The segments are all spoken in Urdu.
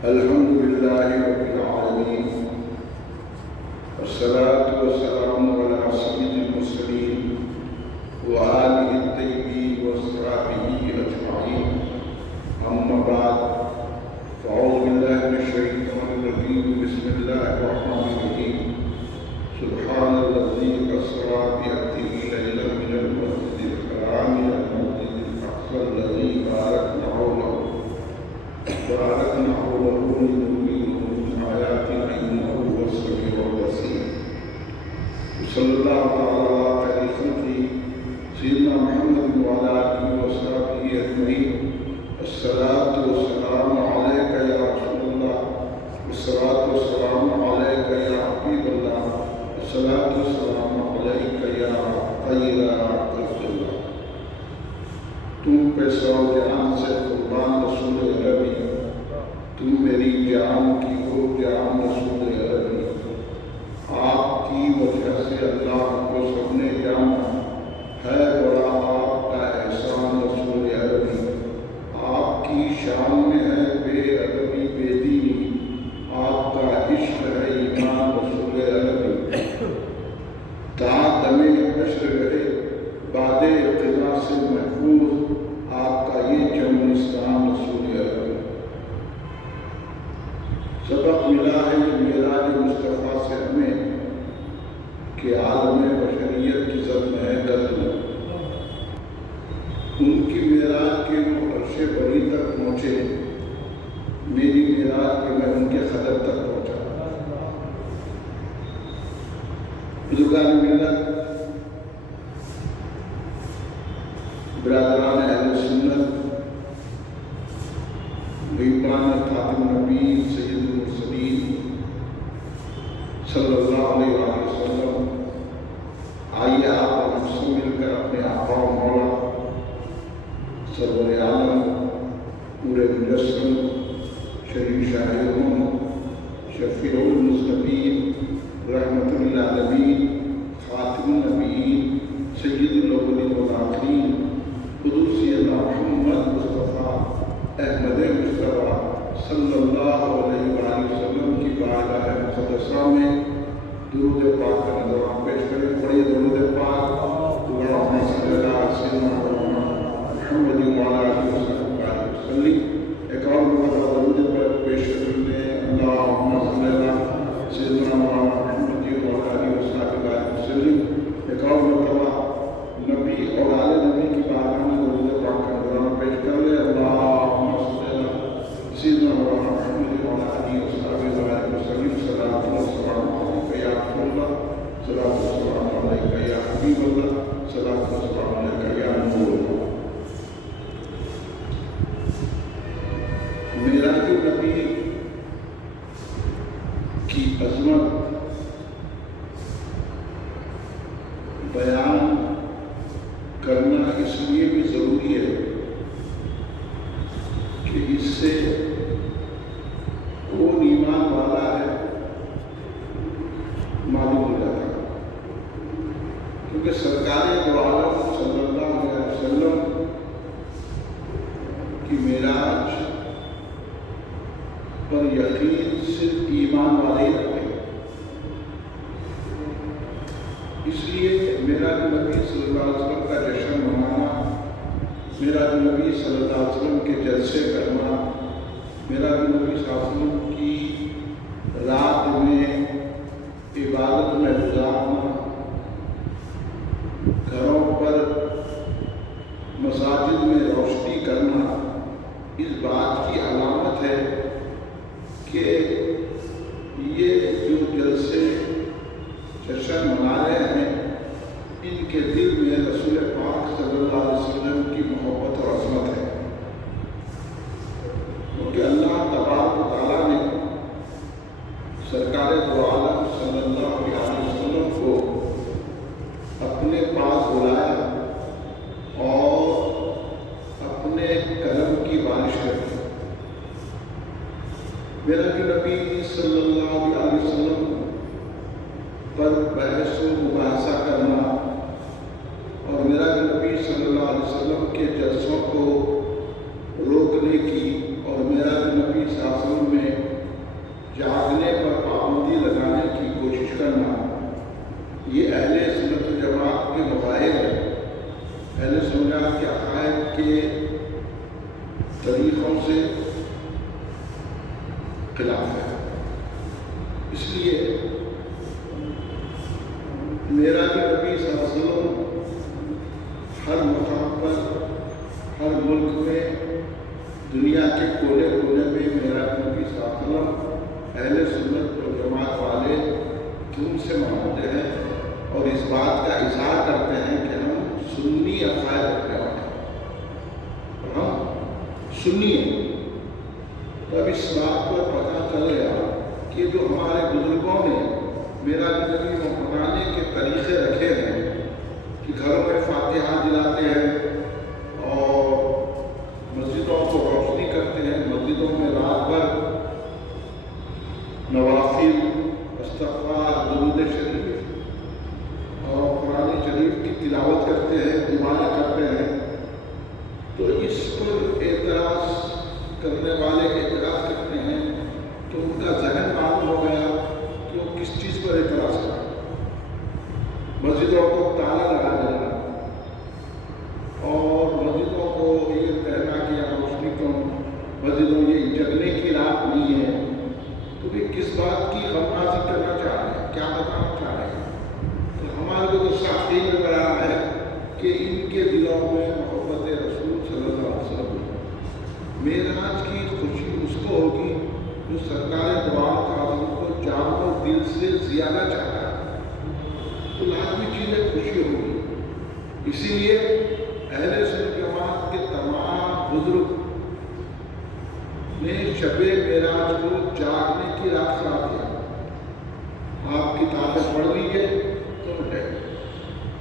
الحمد لله رب العالمين والصلاة والسلام على سيد المرسلين وآله الطيبين وأصحابه أجمعين. أما بعد، فأعوذ بالله من الشيطان الرجيم. بسم الله الرحمن الرحيم. سبحان الذي أسرى بعبده ليلا من المسجد الحرام إلى المسجد الأقصى الذي باركنا حوله لنريه من آياتنا إنه هو السميع البصير. وصلى الله تعالى على خير خلقه سيدنا محمد وعلى آله وصحبه أجمعين. الصلاة والسلام عليك يا رسول الله، والصلاة والسلام عليك يا حبيب الله، الصلاة والسلام عليك يا خير خلق الله. تم پہ سو جہان سے قربان رسول عربی، تم میری جان کی ہو جان رسول عربی. آپ کی وجہ سے اللہ کو سب نے جانا ہے، بڑا آپ کا احسان رسول عربی. آپ کی شان میں ہے بے ادبی بے دینی، آپ کا عشق ہے ایمان رسول عربی. تا دم حشر رہے بعد اقتدا سے محفوظ آپ کا یہ چمنستان رسول عربی. سبق ملا ہے یہ معراج مصطفیٰ سے ہمیں کہ عالم بشریت کی زد میں ہے درد. ان کی معراج کے عرش بری تک پہنچے، میری معراج کے میں ان کے قدر تک پہنچا. بزرگان ملت، برادران اہل سنت، غیبان خاتم نبی سید المرسلین صلی اللہ علیہ وسلم، آئیے آپ اور ہم سے مل کر اپنے آقا و مولا سرور عالم، پورے مجسم، شریف شاہ امم، شفیع المذنبین، رحمت للعالمین، خاتم النبیین، سید الاولین والآخرین، حضور سیدنا محمد مصطفیٰ احمد مصطفیٰ صلی اللہ علیہ وآلہ وسلم کی بارگاہ مقدسہ میں درود پاک کا نذرانہ پیش کریں. پڑھیے درود پاک. اللہم صلی علی سیدنا محمد وعلی آلہ وصحبہ وسلم. ایک اور مرتبہ درود پاک پیش کریں. اللہم صلی علی سیدنا محمد وعلی آلہ وصحبہ وسلم. ایک اور مرتبہ نبی اور آل نبی کی بارگاہ میں درود پاک کا نذرانہ پیش کر لیں. اللہم صلی علی سیدنا محمد وعلی آلہ وصحبہ وسلم. صلاۃ والسلام علیک یا رسول اللہ، صلاۃ والسلام علیک یا حبیب اللہ، صلاۃ والسلام علیک یا نور اللہ. معراج نبی کی عظمت بیان کرنا اس لیے بھی ضروری ہے کہ اس سے کون ایمان والا ہے معلوم ہو جاتا ہے. کیونکہ سرکار دو عالم صلی اللہ علیہ وسلم کی معراج پر یقین صرف ایمان والے ہی رکھتے ہیں. اس لیے معراج نبی صلی اللہ علیہ وسلم کا جشن منانا، معراج نبی صلی اللہ علیہ وسلم کے جلسے کرنا، معراج نبی صلی اللہ علیہ وسلم کی رات میں عبادت میں گزارنا، گھروں پر مساجد میں روشنی کرنا، اس بات کی علامت ہے کہ یہ جو جلسے جشن منا رہے ہیں ان کے دل میں رسول پاک صلی اللہ علیہ وسلم کی محبت اور عظمت ہے. کیونکہ اللہ تبارک و تعالیٰ نے سرکار دو عالم صلی اللہ علیہ وسلم کو اپنے پاس بلایا اور اپنے کرم کی بارش کر دی. معراج نبی صلی اللہ علیہ وسلم پر بحث و مباحثہ کرنا اور معراج نبی صلی اللہ علیہ وسلم کے جلسوں کو روکنے کی اور معراج نبی صلی اللہ علیہ وسلم میں سنت کے عقائد کے طریقوں سے خلاف ہے۔ اس لیے میرا بھی نبی صلی اللہ علیہ وسلم ہر مقام پر، ہر ملک میں، دنیا کے کونے کونے میں میرا نبی صلی اللہ علیہ وسلم اہل سنت و جماعت والے دھوم سے مناتے ہیں اور اس بات کا اظہار کرتے ہیں کہ ہم سنی عقائد رکھنے والے ہیں، ہم سنی ہیں۔ تو اب اس بات پر پتہ چل گیا کہ جو ہمارے بزرگوں نے میرا نبی منانے کے طریقے رکھے ہیں کہ گھروں میں فاتحہ دلاتے ہیں اور مسجدوں کو روشنی کرتے ہیں، مسجدوں میں رات بھر نوافل، استغفار، درود شریف اور قرآن شریف کی تلاوت کرتے ہیں، دعائیں کرتے ہیں، تو اس پر اعتراض کرنے والے اعتراض کرتے ہیں تو ان کا ذہن معلوم ہو گیا کہ وہ کس چیز پر اعتراض کریں۔ مسجدوں کو تالا لگا دینا اور مسجدوں کو یہ کہنا کہ آپ روشنی کم، مسجدوں یہ جگنے کی رات نہیں ہے، تو یہ کس بات کی غمازی کرنا چاہ رہے ہیں، کیا بتانا چاہ رہے ہیں؟ تو ہمارے کو تو صاف یہ لگ رہا ہے کہ ان کے دلوں میں محبت رسول صلی اللہ علیہ وسلم، معراج کی خوشی اس کو ہوگی جو سرکار دو عالم تعظیم کو جان و دل سے زیادہ چاہتا ہے، تو لازمی چیز ہے، خوشی ہوگی۔ اسی لیے اہل سنت جماعت کے تمام بزرگ نے شب معراج کو جاگنے کی رات قرار دیا۔ آپ کتابیں پڑھ لیجیے تو ہے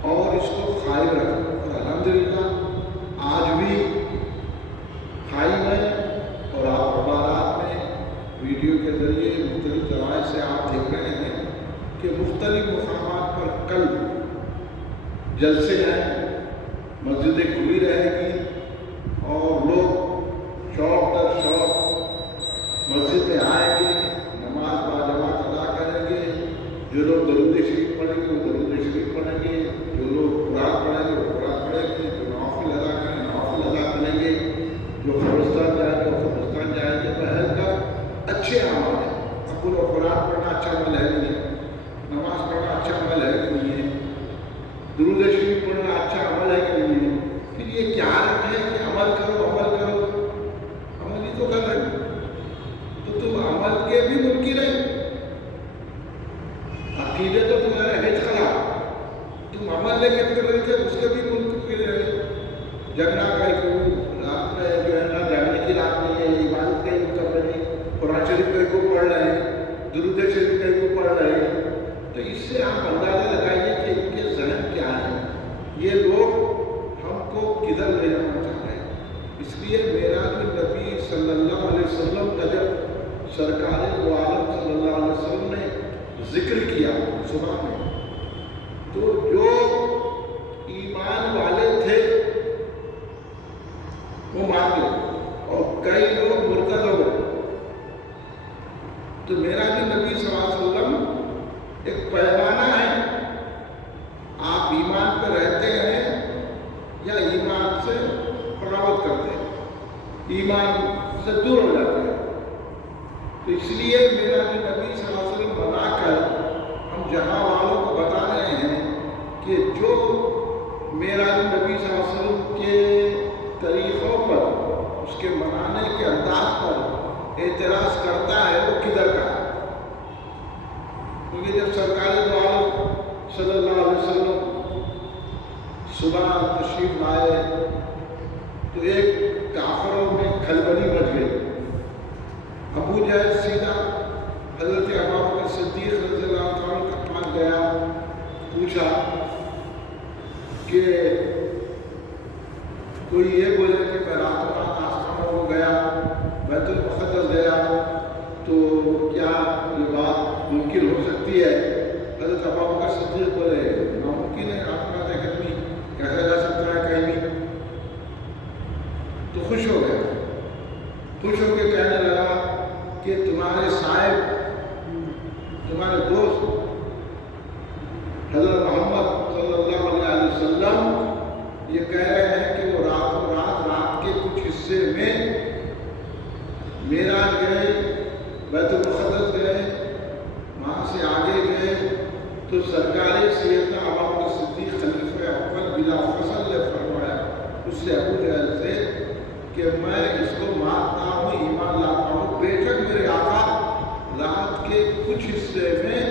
اور اس کو قائم رکھیں، اور الحمدللہ آج بھی قائم ہے، اور آپ اخبارات میں ویڈیو کے ذریعے مختلف ذرائع سے آپ دیکھ رہے ہیں کہ مختلف مقامات پر کل جلسے ہیں، مسجدیں کھلی رہے گی اور لوگ شوق در شوق مسجد میں آئیں گے، نماز باجماعت ادا کریں گے، جو لوگ درود شریف پڑھیں گے وہ درود شریف پڑھیں گے، جو لوگ قرآن پڑھیں گے وہ قرآن پڑھیں گے، جو نوافل ادا کریں نوافل ادا کریں گے، جو قبرستان جائیں گے وہ قبرستان جائیں گے۔ بہر کا اچھے عمل ہیں، اب وہ قرآن پڑھنا اچھا عمل ہے نہیں ہے، نماز پڑھنا اچھا عمل ہے کہ نہیں ہے، درود شریف پڑھنا اچھا عمل ہے کہ نہیں ہے، پھر یہ کیا حالت ہے کہ عمل کرو عمل کرو، عمل ہی تو کر رہے ہو، تو تم عمل کے بھی منکر ہیں، عقیدے تو تمہارے ہے خراب، تم عمل لے کے پھر رہے تھے اس کے بھی منکر رہے، جگنا کا رات میں جو ہے نا جاگنے کی رات نہیں ہے، عبادت کہیں کو کر رہے ہیں، قرآن شریف کہیں کو پڑھ رہے ہیں، درود شریف کہیں کو پڑھ رہے ہیں، تو اس سے آپ اندازہ لگائیے کہ ان کے ذہن کیا ہے، یہ لوگ ہم کو کدھر لے جانا چاہ رہے ہیں۔ اس لیے معراج النبی صلی اللہ علیہ وسلم کا جب سرکار دو عالم صلی اللہ علیہ وسلم نے ذکر کیا صبح میں، تو جو ایمان والے تھے وہ مان گئے اور کئی لوگ مرتد ہو گئے۔ تو معراج النبی صلی اللہ علیہ وسلم ایک پیمانہ ہے، آپ ایمان پہ رہتے ہیں یا ایمان سے فراغت کرتے ہیں، ایمان سے دور ہو جاتے ہیں۔ تو اس لیے معراج النبی صلی اللہ علیہ وسلم بنا کر ہم جہاں والوں کو بتا رہے ہیں کہ جو معراج النبی صلی اللہ علیہ وسلم کے طریقوں پر، اس کے منانے کے انداز پر اعتراض کرتا ہے وہ کدھر کا ہے، کیونکہ جب سرکار دو عالم صلی اللہ علیہ وسلم صبح تشریف لائے تو ایک کافروں میں کھلبلی مچ گئی۔ ابو جہل سیدھا حضرت ابوبکر صدیق رضی اللہ عنہ کے پاس گیا، پوچھا کہ کوئی یہ بولے کہ میں راتوں رات آسمانوں کو گیا، بیت المقدس گیا، تو کیا یہ بات ممکن ہو سکتی ہے؟ حضرت ابوبکر صدیق بولے ناممکن ہے، راتوں رات ایک آدمی کیسا جا سکتا ہے کہیں بھی؟ تو خوش ہو گیا، خوش ہو کے کہنے لگا کہ تمہارے صاحب، تمہارے دوست حضرت محمد صلی اللہ علیہ وسلم یہ کہہ رہے ہیں حصے میں معراج گئے، بیت المقدس گئے، وہاں سے آگے گئے تو سرکار سیدنا ابوبکر صدیق خلیفہ اول بلا فصل نے فرمایا اس سے ابو جہل سے کہ میں اس کو مانتا ہوں، ایمان لاتا ہوں، بے شک میرے آقا رات کے کچھ حصے میں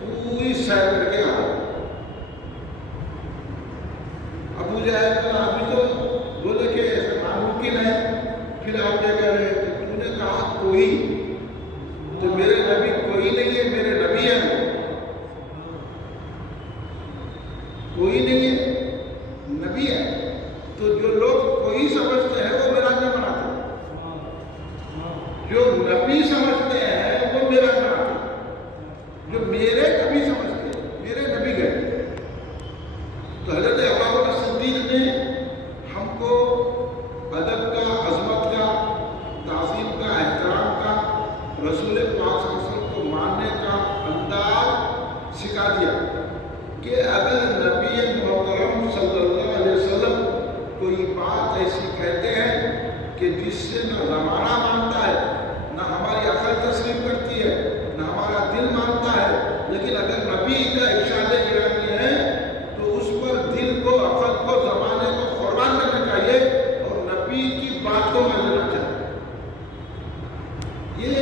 پوری سیر کر کے آؤ۔ ابو جہل کا آدمی تو بولے کہ ایسا ناممکن ہے، پھر آپ کیا کہہ رہے ہیں؟ تو نے کہا کوئی، تو میرے نبی کوئی نہیں ہے، میرے نبی ہے، کوئی نہیں ہے، نبی ہے۔ تو جو لوگ کوئی سمجھتے ہیں وہ میراج میں مناتے ہیں، جو نبی سمجھتے ہیں وہ میراج میں مناتے ہیں، جو میرے نبی سمجھتے ہیں، میرے نبی گئے۔ تو حضرت ابوبکر صدیق نے ہم کو ادب کا، عظمت کا، تعظیم کا، احترام کا، رسول پاک صلی اللہ علیہ وسلم کو ماننے کا انداز سکھا دیا کہ اگر نبی محترم صلی اللہ علیہ وسلم کوئی بات ایسی کہتے ہیں کہ جس سے نہ زمانہ مانتا ہے، نہ ہماری عقل تسلیم کرتی ہے، نہ ہمارا دل مانتا ہے، لیکن اگر نبی کا ارشاد گرامی ہے تو اس پر دل کو، عقل کو، زمانے کو قربان کرنا چاہیے اور نبی کی بات کو مان لینا چاہیے۔ یہ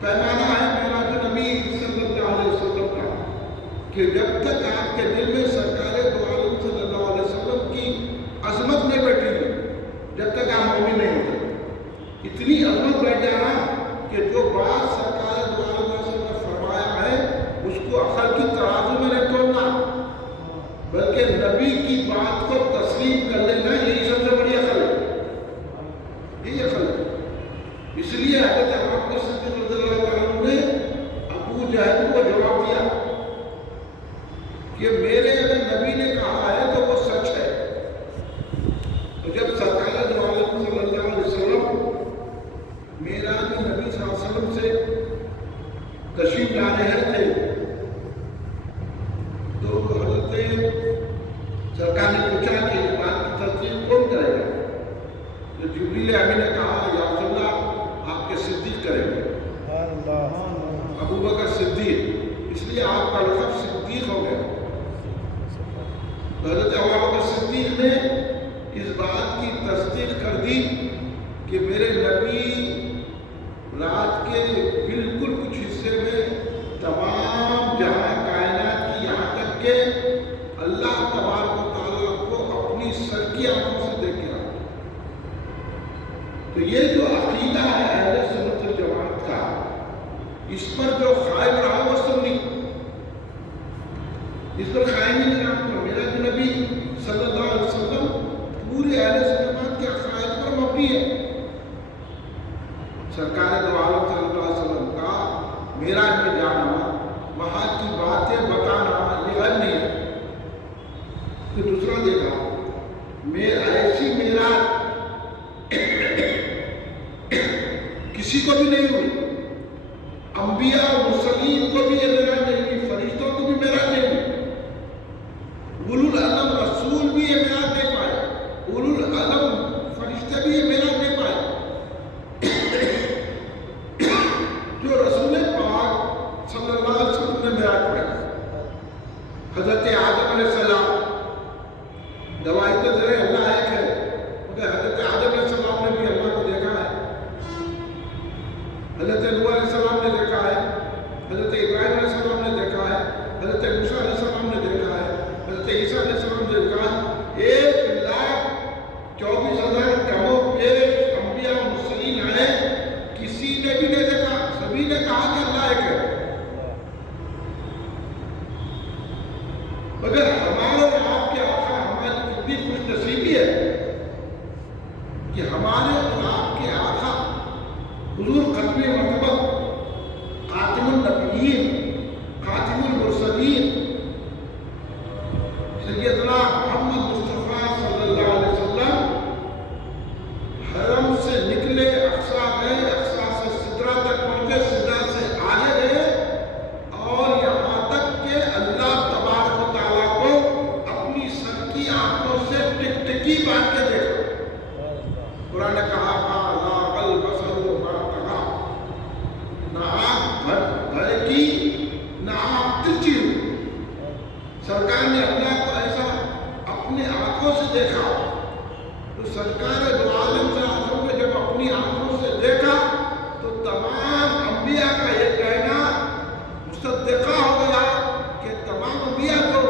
پیمانہ ہے معراج نبی صلی اللہ علیہ وسلم کا کہ جب تک آپ کے دل میں سرکار دو عالم صلی اللہ علیہ وسلم کی عظمت نہیں بیٹھی، جب تک آپ مومن نہیں ہوتے۔ اتنی عظمت بیٹھ جانا کہ جو بات سرکار دو عالم صلی اللہ علیہ وسلم نے فرمایا ہے اس کو عقل کی ترازو میں نہیں توڑنا، بلکہ نبی کی بات کو تسلیم کر لینا، یہی سب سے بڑی عقل ہے، یہی عقل ہے۔ اس لیے حضرت ابوبکر صدیق رضی اللہ عنہ نے ابو جہل کو جواب دیا کہ میرے اگر نبی نے کہا ہے تو وہ سچ ہے۔ تو جب سرکار دو عالم صلی اللہ علیہ وسلم معراج نبی صلی اللہ علیہ وسلم سے تشریف لا رہے تھے تو حضرت سرکار نے پوچھا کہ اس بات کی تصدیق کون کرے گا؟ تو جبریل امین نے کہا یا رسول اللہ آپ کے صدیق کریں گے، ابوبکر صدیق، اس لیے آپ کا لقب صدیق ہو گیا۔ حضرت ابوبکر صدیق نے اس بات کی تصدیق کر دی کہ میرے نبی رات کے بالکل کچھ حصے میں تمام جہاں کائنات کی، یہاں تک کہ اللہ تبارک و تعالیٰ کو اپنی سر کی آنکھوں سے دیکھ کے رہا۔ تو یہ جو عقیدہ ہے اہل سنت والجماعت کا، اس پر جو قائم رہا وہ سنی، اس پر قائم ہی نہیں رہا۔ تو میرا جو نبی صلی اللہ علیہ وسلم پورے اہل سنت کے عقائد پر مبنی ہے۔ سرکار دو عالم صلی اللہ علیہ وسلم کا معراج میں جانا، وہاں کی باتیں بتانا، یہ غیب نہیں ہے۔ تو دوسرا دیکھا میں ایسی معراج کسی کو بھی نہیں ہوئی، انبیاء اور مرسلین کو بھی یہ معراج نہیں ہوئی، فرشتوں کو بھی معراج نہیں ہوئی، اولو العزم رسول بھی یہ معراج نہیں پائے، اولو العزم فرشتے بھی یہ معراج نہیں پائے۔ جو رسول پاک صلی اللہ علیہ وسلم نے معراج پائی، حضرت آدم علیہ السلام، گواہی تو دے رہے اللہ ایک ہے، مگر حضرت آدم علیہ السلام نے بھی اللہ کو دیکھا ہے، حضرت نوح علیہ السلام نے دیکھا ہے، حضرت ابراہیم علیہ السلام نے دیکھا ہے، حضرت موسیٰ علیہ السلام نے دیکھا ہے، حضرت عیسیٰ علیہ السلام نے دیکھا ہے۔ 1,24,000 کم و بیش انبیاء و مرسلین آئے، کسی نے بھی نہیں دیکھا، سبھی نے کہا کہ اللہ ایک ہے۔ مگر ہمارے اور آپ کے آقا ہماری کتنی خوش نصیبی ہے کہ ہمارے اور آپ کے آقا حضور ختم مرتبہ، خاتم النبیین، خاتم المرسلین، سیدنا محمد مصطفیٰ صلی اللہ علیہ وسلم حرم سے نکلے، اقصیٰ گئے، اقصیٰ سے سدرہ تک پہنچے، سدرہ سے آگے گئے اور یہاں تک کہ اللہ تبارک و تعالیٰ کو اپنی سر کی آنکھوں سے ٹک ٹکی باندھ کے دیکھا۔ قرآن نے کہا ذاق البصر وما طغى، نہ آنکھ بھڑکی نہ آنکھ ترچھی ہوئی۔ سرکار نے اللہ کو ایسا اپنی آنکھوں سے دیکھا، تو سرکار دو عالم صلی اللہ علیہ وسلم نے جب اپنی آنکھوں سے دیکھا تو تمام انبیاء کا یہ کہنا مصدقہ ہو گیا کہ تمام انبیاء کو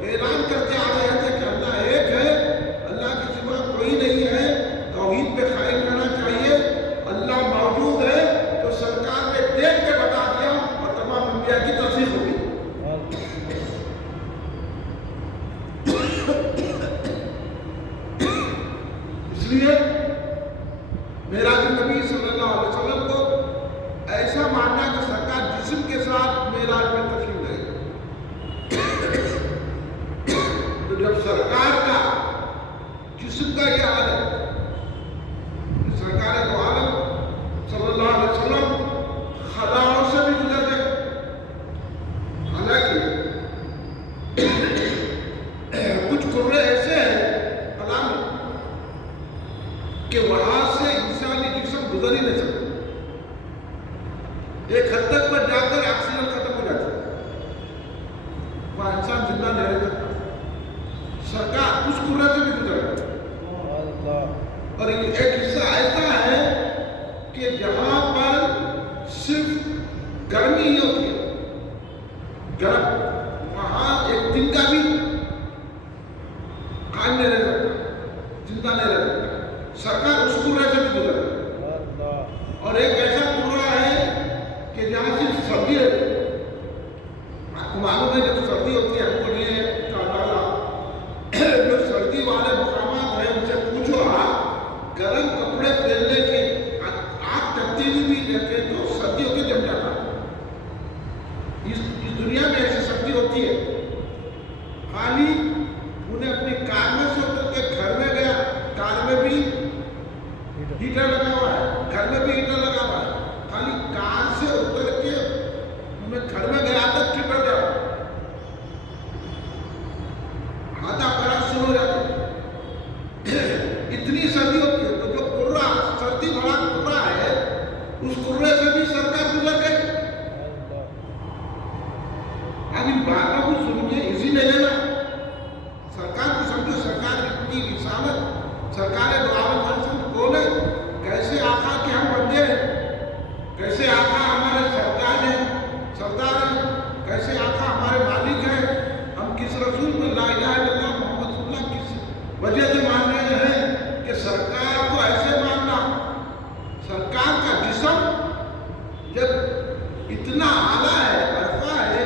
اعلان کرتے آ رہے تھے کہ اللہ ایک ہے، اللہ کے سوا کوئی نہیں ہے، توحید پہ قائم رہنا چاہیے، اللہ موجود ہے۔ تو سرکار نے دیکھ کے بتا دیا اور تمام انبیاء کی تصدیق ہو گئی۔ اس لیے معراج النبی صلی اللہ علیہ وسلم کو ایسا ماننا کہ سرکار جسم کے ساتھ معراج میں تشریف لائے، تو جب سرکار کا جسم کا یہ حال ہے، سرکار دو عالم صلی اللہ علیہ وسلم خلاؤں سے بھی گزر گئے، حالانکہ کچھ قرے ایسے ہیں خلا میں کہ وہاں سے انسانی جسم گزر ہی نہیں سکتا، ایک حد تک پر جا کر آکسیجن ختم ہو جاتا ہے، وہاں انسان زندہ نہیں رہ سکتا۔ سرکار اس قرے سے بھی گزر گئے، اور ایک حصہ ایسا ہے کہ جہاں پر صرف گرمی ہی ہوتی ہے، گرم، وہاں ایک دن کا بھی قائم نہیں رہ سکتا، زندہ نہیں رہ سکتا۔ سرکار اس قرے سے بھی گزر گئے، اور ایک ایسا قرہ ہے کہ جہاں صرف سردی رہتی ہے۔ آپ کو معلوم ہے جب سردی ہوتی ہے، ہم کو نہیں ہے جو سردی والے مقامات ہیں ان سے پوچھو آپ گرم کپڑے پہننے کے آگ تکتی ہوئی بھی رہتے ہیں تو سردی ہوتی جم جاتا ہے۔ اس دنیا میں ایسی سردی ہوتی ہے، خالی انہیں اپنی کار میں سے اتر کے گھر میں گیا، کار میں بھی ہیٹر لگا ہوا ہے، گھر میں بھی ہیٹر لگا ہوا ہے، خالی کار سے اتر کے انہیں گھر میں گیا تک ٹھنڈا جاتا، ہاتھا پیرا سن ہو جاتے، اتنی سردی ہوتی ہے۔ تو جو قرہ سردی بڑا قرہ ہے، اس قرے سے بھی سرکار گزر گئے۔ ابھی باتوں کو سن کے اسی نہیں لینا، سرکار کو سمجھو، سرکار کی رسالت، سرکار دو عالم کون ہے، کیسے آقا کے ہم بندے ہیں، کیسے آقا ہمارے سردار ہیں، کیسے آقا ہمارے مالک ہیں، ہم کس رسول میں لا الہ الا اللہ محمد رسول اللہ کس وجہ سے مان رہے ہیں کہ سرکار کو ایسے ماننا۔ سرکار کا جسم جب اتنا اعلیٰ ہے، عرفہ ہے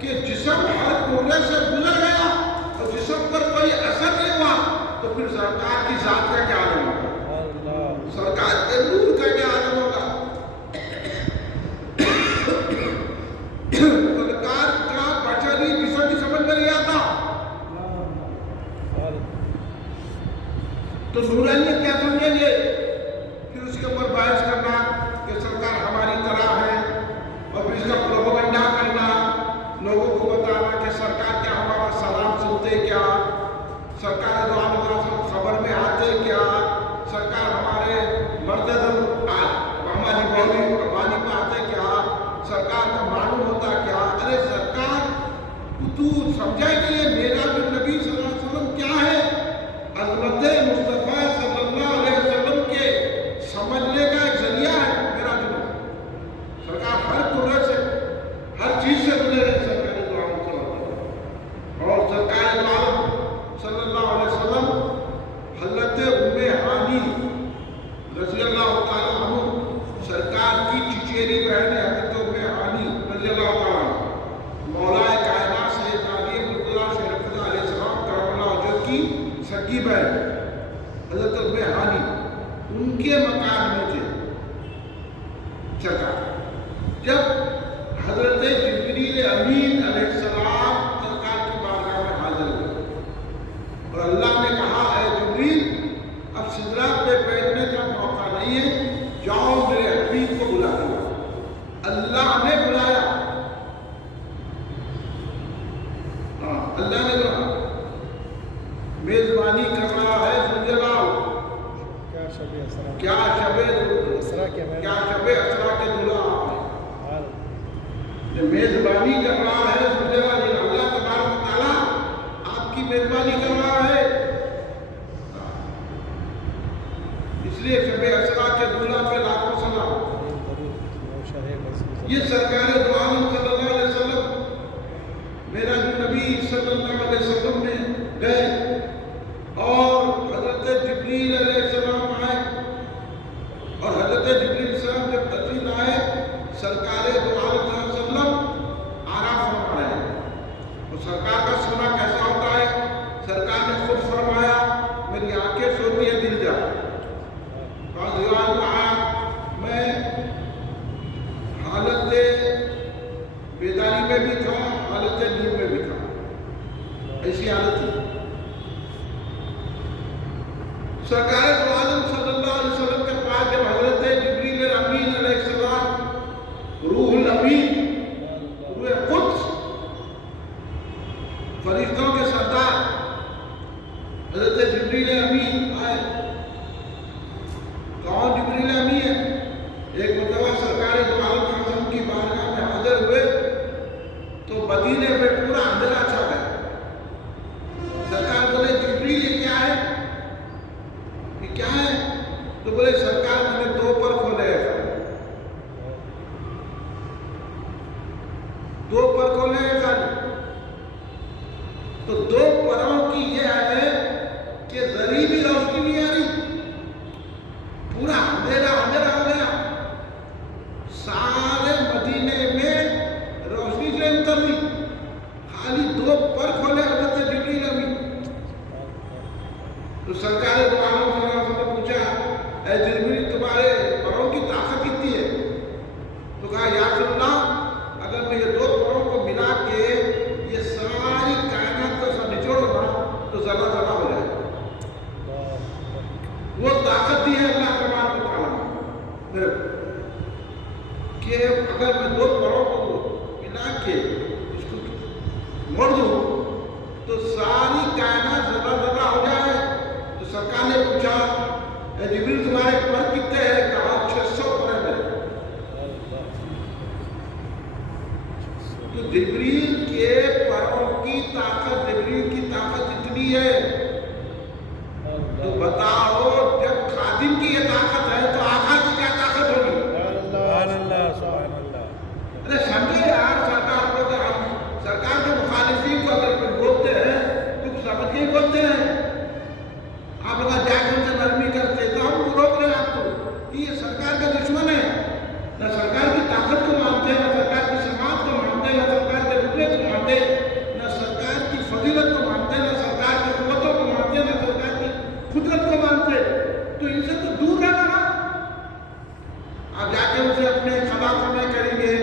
کہ جسم ہر قرے سے گزر گیا اور جسم پر کوئی اثر نہیں ہوا، تو پھر سرکار کی ذات کا کیا عالم ہوگا، سرکار کے نور کا کیا عالم ہوگا۔ سرکار کا بشری جسم بھی سمجھ میں نہیں آتا، تو نورانیت کیا سمجھیں گے؟ پھر اس کے اوپر بحث کرنا کہ سرکار ہماری طرح ہے، اور پھر اس کا پروپیگنڈا کرنا، لوگوں کو بتانا کہ سرکار کیا ہمارا سلام سنتے کیا، سرکار دو عالم خبر میں آتے کیا، سرکار ہمارے مرددل ہماری بولی قربانی پہ آتے کیا، سرکار کا معلوم ہوتا کیا۔ ارے سرکار تو سمجھا کہ یہ معراج النبی صلی اللہ علیہ وسلم کیا ہے؟ عظمت مصطفیٰ صلی اللہ علیہ وسلم کے سمجھنے کا ایک ذریعہ ہے معراج النبی۔ سرکار ہر قرے سے، ہر چیز سے گزرے، سرکار دو عالم صلی اللہ علیہ وسلم، اور سرکار دو عالم صلی اللہ علیہ وسلم حضرت ہانی رضی اللہ تعالیٰ عنہ، سرکار کی چچیری بہن حضرت ہانی رضی اللہ تعالیٰ عنہ، مولا کائنات سید علی مرتضیٰ شریف اللہ علیہ السلام کرم اللہ وجہہ کی سکی بہن حضرت ہانی، ان کے مکان میں تھے سرکار۔ جب حضرت جبریل امین علیہ السلام سرکار کی بارگاہ میں حاضر ہوئے اور اللہ نے کہا اے جبریل اب سدرات پہ بیٹھنے کا موقع نہیں ہے، جاؤ میرے حبیب کو بلا لو۔ اللہ نے بلایا، اللہ نے بلایا، میزبانی کر رہا ہے ذوالجلال، اس لیے شب اسرا کے دلہا پہ لاکھوں سلام. یہ سرکار دو عالم صلی اللہ علیہ وسلم میرا جو نبی صلی اللہ علیہ وسلم میں گئے اور حضرت جبریل علیہ السلام آئے اور حضرت جبریل السلام جب تشریف آئے سرکار دو عالم صلی اللہ علیہ وسلم آرام فرما رہے ہیں. اور سرکار کا سونا کیسا ہوتا ہے؟ سرکار نے خود فرمایا میری آنکھیں سوتی ہیں دل جا. میں حالت بیداری میں بھی تھا حالت نیند میں بھی تھا. ایسی حالت تھی. سرکار دو عالم صلی اللہ علیہ وسلم کے پاس جب حضرت جبریل امین علیہ السلام روح الامین روح قدس فرشتوں کے سردار حضرت جبریل امین آئے. کون جبریل امین ہے؟ ایک مرتبہ سرکار دو عالم کی بارگاہ میں حاضر ہوئے تو مدینے میں پورا اندھیرا چھا گیا. سرکار بولے جبریل یہ کیا ہے؟ یہ کیا ہے؟ تو بولے سرکار میں نے 2 پر کھولے ہیں. 2 پر کھولے ہیں خالی. تو 2 پروں کی یہ ہے کہ ذری بھی روشنی نہیں آ رہی. پورا اندھیرا اندھیرا ہو گیا. سارے مدینے میں روشنی سے اتر لی. خالی 2 پر کھولے حضرت جبریل امین. تو سرکار دو عالم صلی اللہ علیہ وسلم نے پوچھا اے جبریل تمہارے پروں کی طاقت کتنی ہے؟ تو کہا یا رسول اللہ اگر میں یہ 2 پروں کو ملا کے یہ ساری کائنات کو سب نچوڑوں نا تو ذرہ ذرہ ہو جائے. وہ طاقت دی ہے اللہ تبارک و تعالیٰ کہ اگر میں 2 پروں کو ملا کے اس کو موڑ دوں تو ساری کائنات ذرہ ذرہ ہو جائے. تو سرکار نے پوچھا اے جبریل تمہارے پر کتنے ہیں؟ کہا 600 پر ہے میرے. تو جبریل کے پروں کی طاقت جبریل کی طاقت اتنی ہے. تو بتاؤ جب خادم کی یہ طاقت ہے تو آقا کی کیا طاقت ہوگی؟ سبحان اللہ سبحان اللہ. ارے سمجھے یار سرکار کو سرکار کے مخالفین کو اگر کوئی بولتے ہیں تو سمجھ کے بولتے ہیں. آپ لوگ جا کے ان سے نرمی کرتے تو ہم روک رہے ہیں آپ کو کہ یہ سرکار کا دشمن ہے. نہ سرکار کی طاقت کو مانتے نہ سرکار کی سماعت کو مانتے نہ سرکار کے رتبے کو مانتے نہ سرکار کی فضیلت کو مانتے نہ سرکار کی قوتوں کو مانتے نہ سرکار کی قدرت کو مانتے. تو ان سے تو دور رہنا نا. آپ جا کے ان سے اپنے خلاف میں کریں گے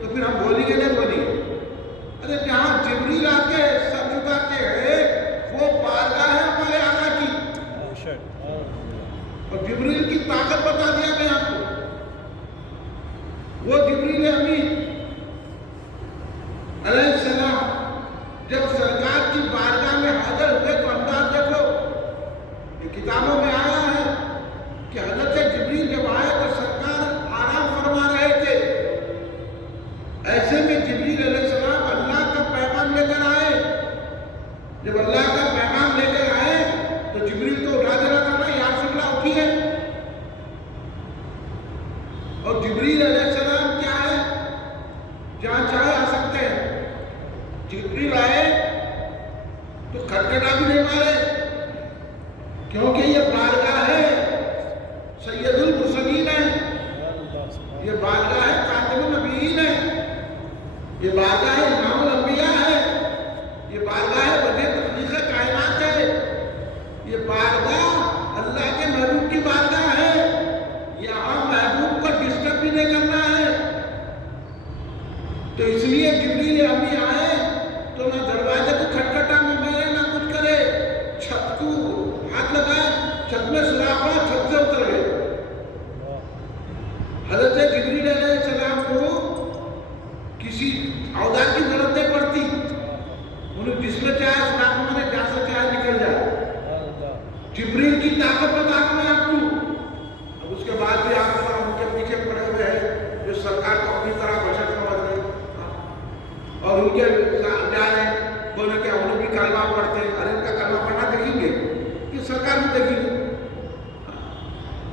تو پھر ہم بولیں گے نہیں بولیں گے. ارے جہاں جبریل آ کے سب جھکاتے ہیں وہ بارگاہ ہے ہمارے آقا کی. اور جبریل کی طاقت بتا دیا میں آپ کو. وہ جبریل امین علیہ السلام جب سرکار کی بارگاہ میں حاضر ہوئے تو انداز دیکھو. یہ کتابوں میں آیا ہے کہ حضرت جبریل جب آئے تو سرکار آرام فرما رہے تھے. ایسے میں جبریل علیہ السلام اللہ کا پیغام لے کر آئے. جب اللہ کا پیغام لے کر آئے تو جبریل تو اٹھا دے رہا تھا نا یا رسول اللہ اٹھیے. اور جبریل علیہ السلام کیا ہے جہاں چاہے آ سکتے ہیں. جبریل آئے تو کھٹکھٹا بھی نہیں مارے کیونکہ یہ بارگاہ ہے سید المرسلین ہے. یہ بارگاہ ہے خاتم النبیین ہے. یہ بارگاہ ہے امام الانبیاء ہے. یہ بارگاہ ہے وجہ تخلیق کائنات ہے. یہ بارگاہ اللہ کے محبوب کی بارگاہ ہے. یہاں محبوب کو ڈسٹرب بھی نہیں کرنا ہے. تو اس لیے جبریل ابھی آئے تو نہ دروازے کو کھٹکھٹا نہ مارے نہ کچھ کرے. چھت کو ہاتھ لگائے چھت میں سوراخ ہوا چھت سے اتر گئے. حضرت جبریل علیہ السلام کو کسی اوزار کی ضرورت نہیں پڑتی. انہیں جس میں چاہے سوراخ مارے جہاں سے چاہے نکل جائے. جبریل کی طاقت بتا رہا میں آپ کو. اب اس کے بعد بھی آپ ان کے پیچھے پڑے ہوئے ہیں جو سرکار کو اپنی طرح بشر سمجھ رہے اور ان کے جا رہے ہیں بولے کہ ہم لوگ بھی کلمہ پڑھتے ہیں. ارے ان کا کلمہ پڑھنا دیکھیں گے کہ سرکار بھی دیکھیں گے.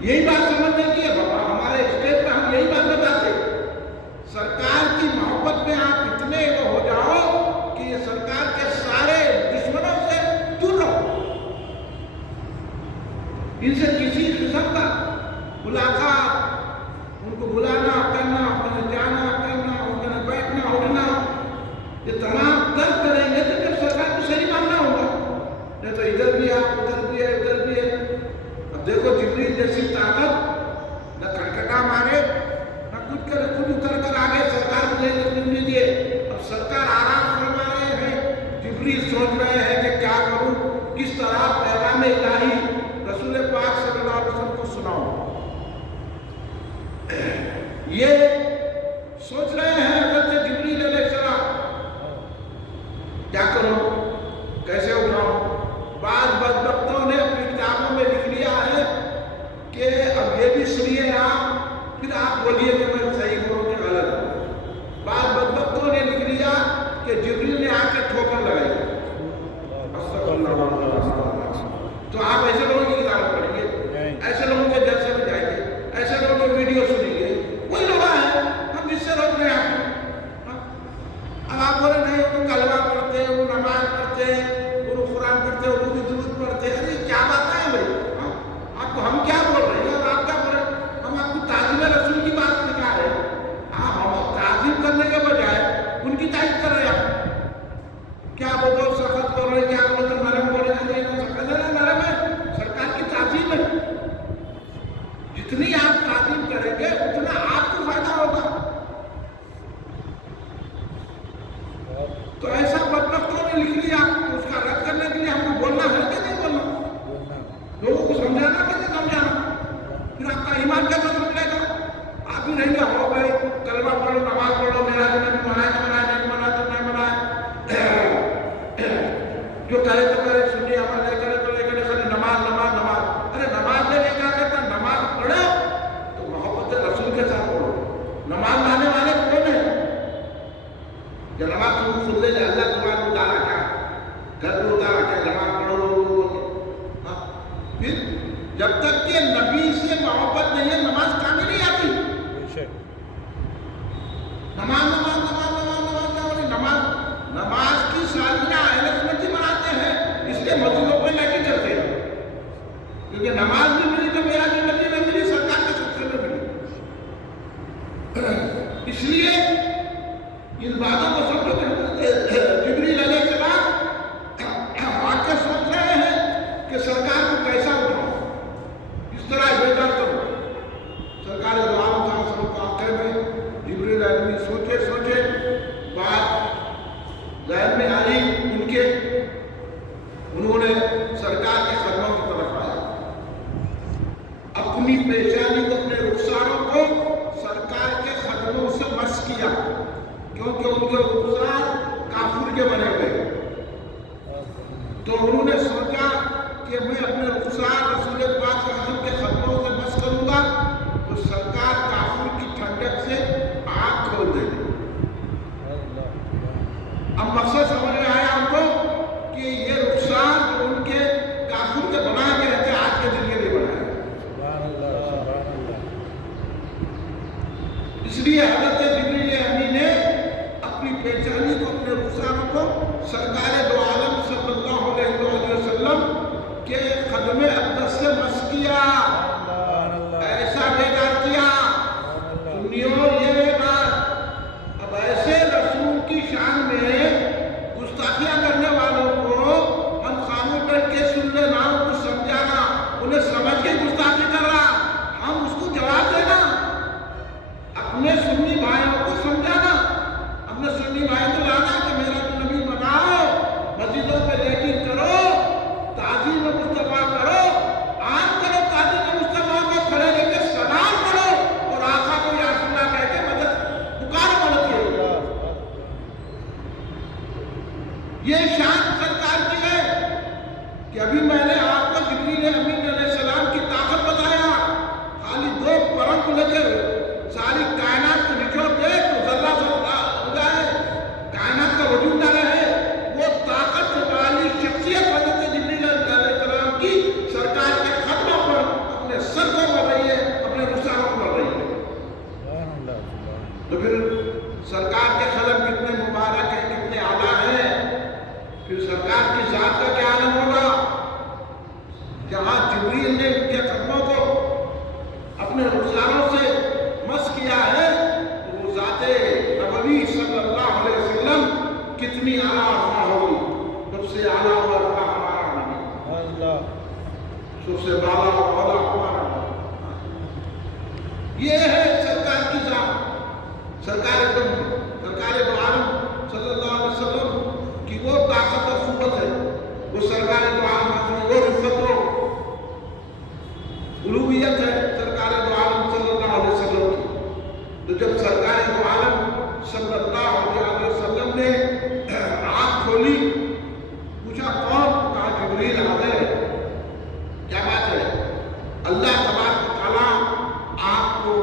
یہی بات سمجھنے کی ہے بابا، ہمارے اسٹیٹ میں ہم یہی بات بتاتے، سرکار کی محبت میں آپ اتنے وہ ہو جاؤ کہ یہ سرکار کے سارے دشمنوں سے دور رہو، ان سے کسی قسم کا ملاقات، ان کو بلانا کرنا، انہیں جانا کرنا، انہیں بیٹھنا اٹھنا، یہ تمام ترک کریں گے تو جب سرکار کو صحیح ماننا ہوگا، نہیں تو ادھر بھی آپ ادھر بھی ہے ادھر بھی ہے۔ اب دیکھو جبریل جیسی طاقت نہ کھٹکھٹا مارے نہ کچھ کرے، خود اتر کر آگے سرکار کو نہیں دیجیے۔ اب سرکار آرام فرما رہے ہیں، جبریل سوچ رہے ہیں کہ کیا کروں، کس طرح پیغام الہی رسول پاک صلی اللہ علیہ وسلم کو سناؤں۔ یہ سوچ رہے ہیں حضرت جبریل علیہ السلام، کیا کروں، کیسے اٹھاؤں۔ بعض بدبختوں نے اپنی کتابوں میں لکھ لیا ہے کہ اب یہ بھی سنیے آپ، پھر آپ بولیے کہ میں صحیح کروں کہ غلط ہوں۔ بعض بدبختوں نے لکھ لیا کہ جبریل نے آ کے ٹھوکر لگائی، تو آپ ایسے لوگوں کی کتاب پڑھیں گے، ایسے لوگوں کے جلسے میں جائیں گے، ایسے لوگوں کی ویڈیو سنیں گے، وہی لوگ ہیں، ہم اس سے روک رہے ہیں آپ کو۔ اب آپ بولے نہیں وہ کلمہ پڑھتے ہیں، وہ نماز پڑھتے ہیں، وہ قرآن پڑھتے ہیں، وہ بھی درود پڑھتے ہیں، ارے کیا بات ہے بھائی، آپ کو ہم کیا بول رہے ہیں اور آپ کیا بول رہے ہیں؟ ہم آپ کو تعظیم رسول کی بات سکھا رہے ہیں، ہم تعظیم کرنے کے بجائے ان کی تعریف کر رہے ہیں۔ کیا وہ بہت سخت بول رہے ہیں، کیا وہ تو نرم بول رہے ہیں، سخت ہے نرم ہے، سرکار کی تعظیم ہے۔ جتنی آپ تعظیم کریں گے اتنا آپ کو فائدہ ہوگا۔ تو ایسا بدبختوں نے لکھ لیا، اس کا رد کرنے کے لیے ہم کو بولنا ہے کہ نہیں بولنا، لوگوں کو سمجھانا کہ نہیں سمجھانا، پھر آپ کا ایمان کیسے سمجھے گا؟ آپ ہی رہیں گے ہو بھائی کلمہ پڑھو نماز پڑھو، میرا جو نبی منائے نہ منائے، نہیں منائے تو نہیں منائے، جو کرے تو کرے، سنی عمل نہیں کرے تو نہیں کرے، خالی نماز نماز نماز۔ ارے نماز میں کیا کرتا، نماز پڑھو تو محبت رسول کے ساتھ پڑھو۔ نماز لانے والے کون ہیں؟ جب نماز تم خود لے جائے، اللہ تمہارے کو اتارا کیا گھر کو اتارا کیا، نماز پڑھو، پھر جب تک کہ نبی سے محبت نہیں ہے نماز کام نہیں آتی۔ نماز نماز نماز نماز نماز کیا بولے، نماز کی سالگرہ اہل سنت ہی مناتے ہیں، اس کے مسجدوں پہ نہیں کرتے، کیونکہ نماز بھی ملی تو میرا جو نبی میں ملی، سرکار کے سلسلے میں ملی۔ اس لیے ان باتوں کو سمجھو کہ جبریل علیہ السلام آ کے سوچ رہے ہیں کہ سرکار کو کیسا اٹھاؤ، اس طرح بیدار کرو۔ سرکار دو عالم صلی اللہ علیہ وسلم کے آخر میں جبریل علیہ سوچے بات ذہن میں آئی ان کے، انہوں نے سرکار کے قدموں کی طرف آیا، اپنی پیشانی کو، اپنے رخساروں کو سرکار کے قدموں سے مس کیا، کیونکہ ان کے رخسار کافر کے بنے ہوئے، تو انہوں نے سوچا کہ میں اپنے رخسار رسول پاک صلی اللہ علیہ وسلم کے قدموں سے مس کروں گا تو سرکار کافر کی ٹھنڈک سے آنکھ کھول دیں گے۔ اب مقصد سمجھ میں آیا ہم کو کہ یہ رخسار جو ان کے کافر کے بنائے گئے رہتے آج کے دن کے لیے بنائے گئے، اس لیے حضرت جبریل امین نے اپنی پیشانی کو، اپنے رخساروں کو سرکار دو عالم صلی اللہ علیہ وسلم کے قدم اقدس سے مس کیا، ایسا بیدار کیا۔ سنیو یہ بات، اب ایسے رسول کی شان میں گستاخیاں کرنے والوں کو ہم خاموش بیٹھ کے سن لینا، ان کو سمجھانا، انہیں سمجھ کے گستاخی کر رہا، ہم اس کو جواب دینا، اپنے سنی بھائیوں کو سمجھانا، اپنے سنی بھائی کو لانا کہ میرا جو نبی بناؤ تو پھر سرکار کے قدم کتنے مبارک ہیں، کتنے اعلیٰ ہیں، پھر سرکار کی ذات کا کیا عالم ہوگا؟ جہاں جبریل نے ان کے قدموں کو اپنے رخساروں سے مس کیا ہے، تو وہ ذات نبوی صلی اللہ علیہ وسلم کتنی اعلیٰ ارفع ہوگی۔ سب سے اعلیٰ اور ارفع ہمارا نبی، اللہ سب سے بالا اور اعلیٰ ہمارا نبی۔ یہ ہے سرکار کی ذات، سرکار دو عالم صلی اللہ علیہ وسلم کی وہ طاقت اور قوت ہے، وہ سرکار دو عالم وہ رفت و الوہیت ہے سرکار دو عالم صلی اللہ علیہ وسلم کی۔ تو جب سرکار دو عالم صلی اللہ علیہ وسلم نے آنکھ کھولی، پوچھا کون؟ کہا جبریل حاضر ہے۔ کیا بات ہے؟ اللہ تبارک و تعالیٰ آپ کو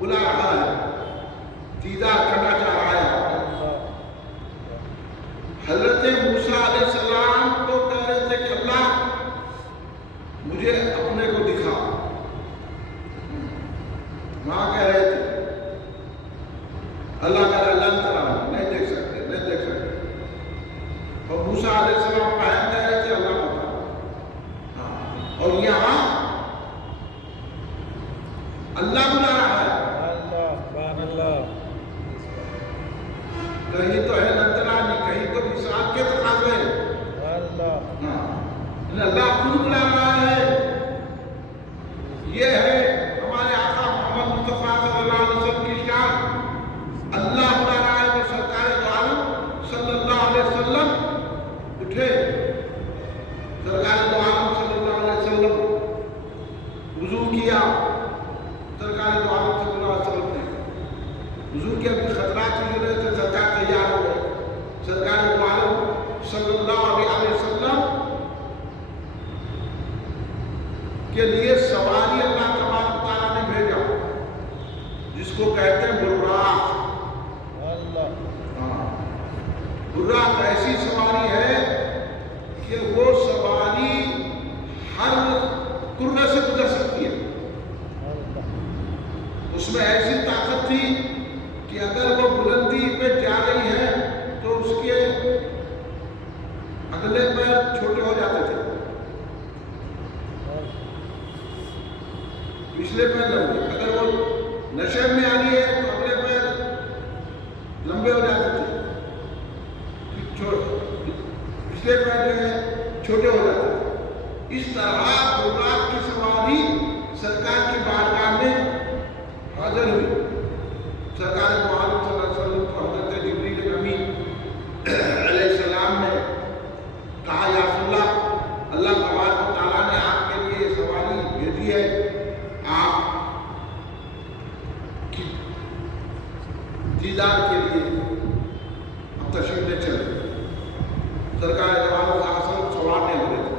بلا رہا ہے، دیدار کرنا چاہ رہا ہے۔ حضرت موسیٰ علیہ السلام تو کہہ رہے تھے کہ اللہ مجھے اپنے کو دکھا، وہاں کہہ رہے تھے، اللہ کہہ رہا لن ترانی، نہیں دیکھ سکتے، نہیں دیکھ سکتے۔ اور موسیٰ علیہ السلام قائم کہہ رہے تھے اللہ بتا، اور یہاں اللہ بلا رہا ہے، اللہ اللہ کہیں تو ہے لن ترانی، کہیں تو مثال کے تقاضے ہیں، اللہ خود بلا رہا ہے۔ یہ ہے ہمارے آقا محمد مصطفیٰ صلی اللہ علیہ وسلم کی شان، اللہ بلا رہا ہے۔ تو سرکار دو عالم صلی اللہ علیہ وسلم اٹھے، سرکار دو عالم صلی اللہ علیہ وسلم وضو کیا، سرکار دو عالم صلی اللہ علیہ وسلم نے وضو کیا، بھی خطرات کی وجہ سے سرکار تیار ہو گئے۔ سرکار دو عالم صلی اللہ علیہ وسلم کے لیے سواری اللہ تبارک و تعالیٰ نے بھیجا، جس کو کہتے ہیں براق۔ براق ایسی سواری ہے کہ وہ سواری ہر کرنے سے گزر سکتی ہے، اس میں ایسی طاقت تھی کہ اگر وہ بلندی پہ جا رہی ہے تو اس کے اگلے پیر چھوٹے ہو جاتے تھے، پچھلے پیر لمبے، اگر وہ نشے میں آ رہی ہے تو اگلے پیر لمبے ہو جاتے تھے، پچھلے پیر جو ہے چھوٹے ہو جاتے تھے۔ اس طرح براق کی سواری سرکار کی بارگاہ میں حاضر ہوئی۔ سرکار دو عالم صلی اللہ علیہ وسلم کو حضرت جبریل امین علیہ السلام نے کہا، یا رسول اللہ، اللہ تبارک و تعالیٰ نے آپ کے لیے سواری بھیجی ہے، آپ کی دیدار کے لیے اب تشریف لے چلے۔ سرکار دو عالم اصل سوار نہیں ہو رہے تھے،